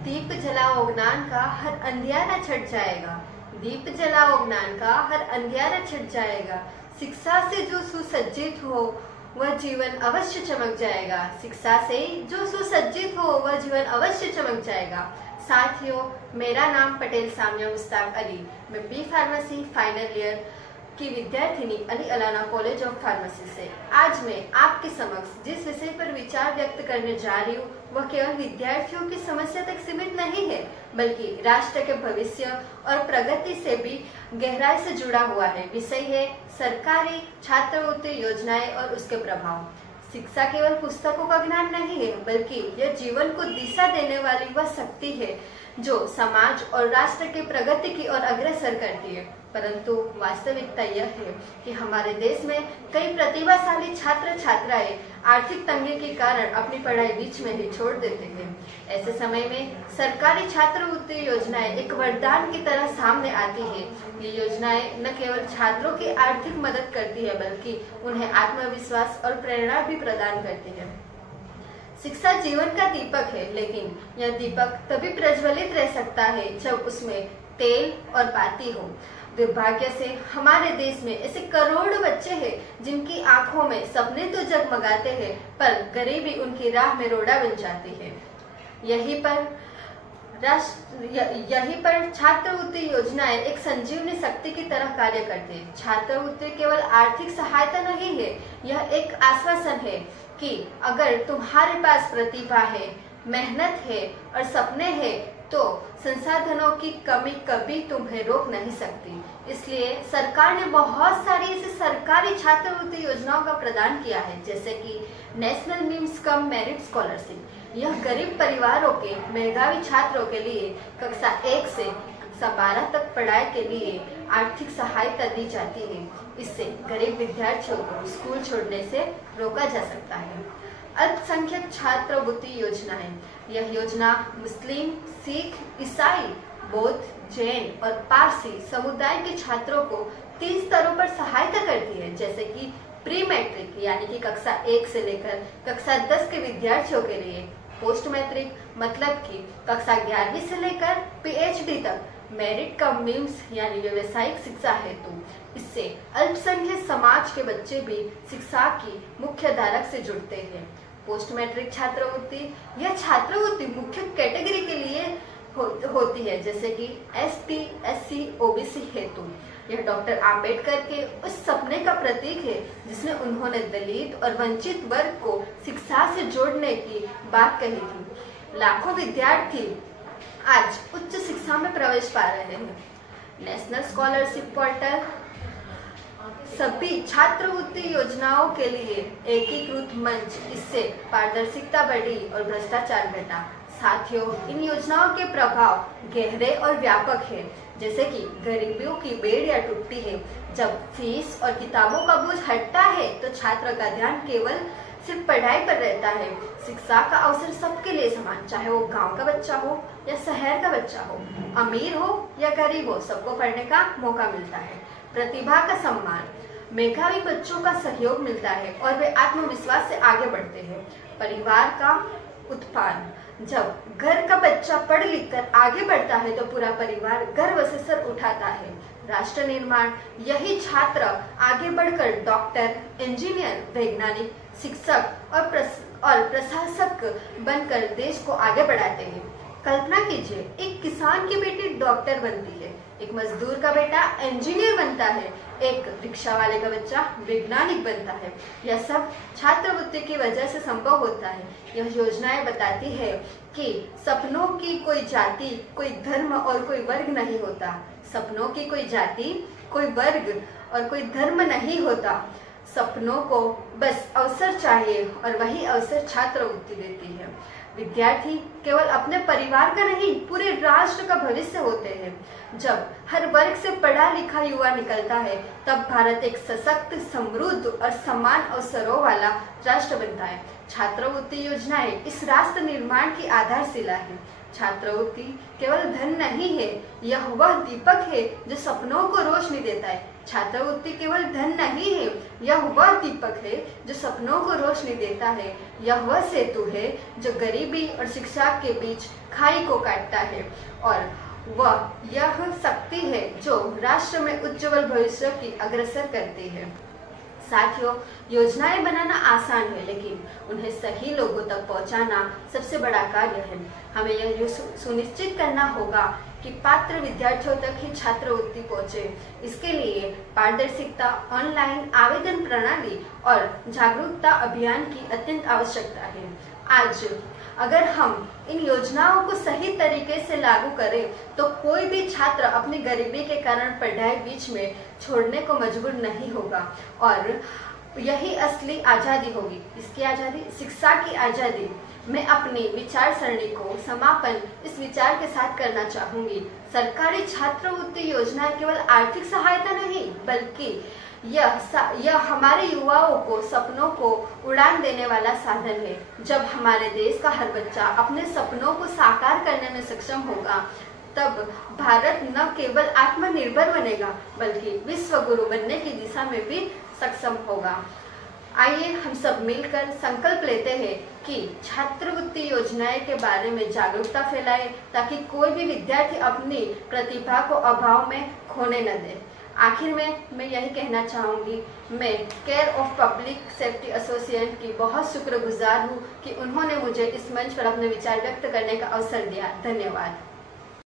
दीप जलाओ ज्ञान का हर अंधियारा छट जाएगा। दीप जलाओ ज्ञान का हर अंधियारा छट जाएगा। शिक्षा से जो सुसज्जित हो वह जीवन अवश्य चमक जाएगा। शिक्षा से जो सुसज्जित हो वह जीवन अवश्य चमक जाएगा। साथियों, मेरा नाम पटेल सामिया मुश्ताक अली। मैं बी फार्मेसी फाइनल ईयर की विद्यार्थिनी Ali Allana college of pharmacy से आज मैं आपके समक्ष जिस विषय पर विचार व्यक्त करने जा रही हूँ वह केवल विद्यार्थियों की समस्या तक सीमित नहीं है, बल्कि राष्ट्र के भविष्य और प्रगति से भी गहराई से जुड़ा हुआ है। विषय है सरकारी छात्रवृत्ति योजनाएं और उसके प्रभाव। शिक्षा केवल पुस्तकों का ज्ञान नहीं है, बल्कि यह जीवन को दिशा देने वाली वह शक्ति है जो समाज और राष्ट्र की प्रगति की ओर अग्रसर करती है। परंतु वास्तविकता यह है कि हमारे देश में कई प्रतिभाशाली छात्र छात्राएं आर्थिक तंगी के कारण अपनी पढ़ाई बीच में ही छोड़ देते हैं। ऐसे समय में सरकारी छात्रवृत्ति योजनाएं एक वरदान की तरह सामने आती है। ये योजनाएं न केवल छात्रों की आर्थिक मदद करती है, बल्कि उन्हें आत्मविश्वास और प्रेरणा भी प्रदान करती है। शिक्षा जीवन का दीपक है, लेकिन यह दीपक तभी प्रज्वलित रह सकता है जब उसमें तेल और बाती हो। दुर्भाग्य से हमारे देश में ऐसे करोड़ों बच्चे हैं जिनकी आंखों में सपने तो जगमगाते हैं, पर गरीबी उनकी राह में रोड़ा बन जाती है। यहीं पर छात्रवृत्ति योजनाएं एक संजीवनी शक्ति की तरह कार्य करती है। छात्रवृत्ति केवल आर्थिक सहायता नहीं है, यह एक आश्वासन है कि अगर तुम्हारे पास प्रतिभा है, मेहनत है और सपने हैं, तो संसाधनों की कमी कभी तुम्हें रोक नहीं सकती। इसलिए सरकार ने बहुत सारी ऐसी सरकारी छात्रवृत्ति योजनाओं का प्रदान किया है, जैसे कि national memes cum merit scholarship. यह गरीब परिवारों के मेधावी छात्रों के लिए कक्षा 1 से कक्षा 12 तक पढ़ाई के लिए आर्थिक सहायता दी जाती है। इससे गरीब विद्यार्थियों को स्कूल छोड़ने से रोका जा सकता है। अल्पसंख्यक छात्रवृत्ति योजनाएं। यह योजना मुस्लिम, सिख, ईसाई, बौद्ध, जैन और पारसी समुदाय के छात्रों को 3 स्तरों पर सहायता करती है, जैसे कि प्री मैट्रिक यानी कि कक्षा 1 से लेकर कक्षा 10 के विद्यार्थियों के लिए, पोस्ट मैट्रिक मतलब कि कक्षा 11वीं से लेकर पीएचडी तक, मेरिट कम मीम्स यानी व्यवसायिक शिक्षा हेतु। इससे अल्पसंख्यक समाज के बच्चे भी शिक्षा की मुख्य धारक से जुड़ते हैं। पोस्ट मैट्रिक छात्रवृत्ति, यह छात्रवृत्ति मुख्य कैटेगरी के लिए होती है, जैसे कि एसटी, एससी, ओबीसी हेतु। यह डॉक्टर आम्बेडकर के उस सपने का प्रतीक है जिसमें उन्होंने दलित और वंचित वर्ग को शिक्षा से जोड़ने की बात कही थी। लाखों विद्यार्थी आज उच्च शिक्षा में प्रवेश पा रहे हैं। नेशनल स्कॉलरशिप पोर्टल सभी छात्रवृत्ति योजनाओं के लिए एकीकृत मंच। इससे पारदर्शिता बढ़ी और भ्रष्टाचार घटा। साथियों, इन योजनाओं के प्रभाव गहरे और व्यापक है, जैसे कि गरीबियों की बेड़ या टूटती है। जब फीस और किताबों का बोझ हटता है तो छात्र का ध्यान केवल सिर्फ पढ़ाई पर रहता है। शिक्षा का अवसर सबके लिए समान, चाहे वो गांव का बच्चा हो या शहर का बच्चा हो, अमीर हो या गरीब हो, सबको पढ़ने का मौका मिलता है। प्रतिभा का सम्मान, मेधावी बच्चों का सहयोग मिलता है और वे आत्मविश्वास से आगे बढ़ते हैं। परिवार का उत्थान, जब घर का बच्चा पढ़ लिख कर आगे बढ़ता है तो पूरा परिवार गर्व से सर उठाता है। राष्ट्र निर्माण, यही छात्र आगे बढ़कर डॉक्टर, इंजीनियर, वैज्ञानिक, शिक्षक और प्रशासक बनकर देश को आगे बढ़ाते हैं। कल्पना कीजिए, एक किसान की बेटी डॉक्टर बनती है, एक मजदूर का बेटा इंजीनियर बनता है, एक रिक्शा वाले का बच्चा वैज्ञानिक बनता है। यह सब छात्रवृत्ति की वजह से संभव होता है। यह योजनाएं बताती है कि सपनों की कोई जाति, कोई धर्म और कोई वर्ग नहीं होता। सपनों की कोई जाति, कोई वर्ग और कोई धर्म नहीं होता। सपनों को बस अवसर चाहिए और वही अवसर छात्रवृत्ति देती है। विद्यार्थी केवल अपने परिवार का नहीं, पूरे राष्ट्र का भविष्य होते हैं। जब हर वर्ग से पढ़ा लिखा युवा निकलता है, तब भारत एक सशक्त, समृद्ध और समान अवसरों वाला राष्ट्र बनता है। छात्रवृत्ति योजनाएं इस राष्ट्र निर्माण की आधारशिला है। छात्रवृत्ति केवल धन नहीं है, यह वह दीपक है जो सपनों को रोशनी देता है। छात्रवृत्ति केवल धन नहीं है, यह वह दीपक है जो सपनों को रोशनी देता है। यह वह सेतु है जो गरीबी और शिक्षा के बीच खाई को काटता है, और वह यह शक्ति है जो राष्ट्र में उज्जवल भविष्य की अग्रसर करती है। साथियों, योजनाएं बनाना आसान है, लेकिन उन्हें सही लोगों तक पहुंचाना सबसे बड़ा कार्य है। हमें यह सुनिश्चित करना होगा कि पात्र विद्यार्थियों तक ही छात्रवृत्ति पहुंचे। इसके लिए पारदर्शिता, ऑनलाइन आवेदन प्रणाली और जागरूकता अभियान की अत्यंत आवश्यकता है। आज अगर हम इन योजनाओं को सही तरीके से लागू करें तो कोई भी छात्र अपनी गरीबी के कारण पढ़ाई बीच में छोड़ने को मजबूर नहीं होगा, और यही असली आज़ादी होगी। इसकी आज़ादी, शिक्षा की आज़ादी। मैं अपनी विचार सरणी को समापन इस विचार के साथ करना चाहूंगी। सरकारी छात्रवृत्ति योजनाएं केवल आर्थिक सहायता नहीं, बल्कि यह हमारे युवाओं को सपनों को उड़ान देने वाला साधन है। जब हमारे देश का हर बच्चा अपने सपनों को साकार करने में सक्षम होगा, तब भारत न केवल आत्मनिर्भर बनेगा, बल्कि विश्व गुरु बनने की दिशा में भी सक्षम होगा। आइए हम सब मिलकर संकल्प लेते हैं कि छात्रवृत्ति योजनाएं के बारे में जागरूकता फैलाए, ताकि कोई भी विद्यार्थी अपनी प्रतिभा को अभाव में खोने न दे। आखिर में मैं यही कहना चाहूंगी, मैं care of public safety association की बहुत शुक्रगुजार हूँ कि उन्होंने मुझे इस मंच पर अपने विचार व्यक्त करने का अवसर दिया। धन्यवाद।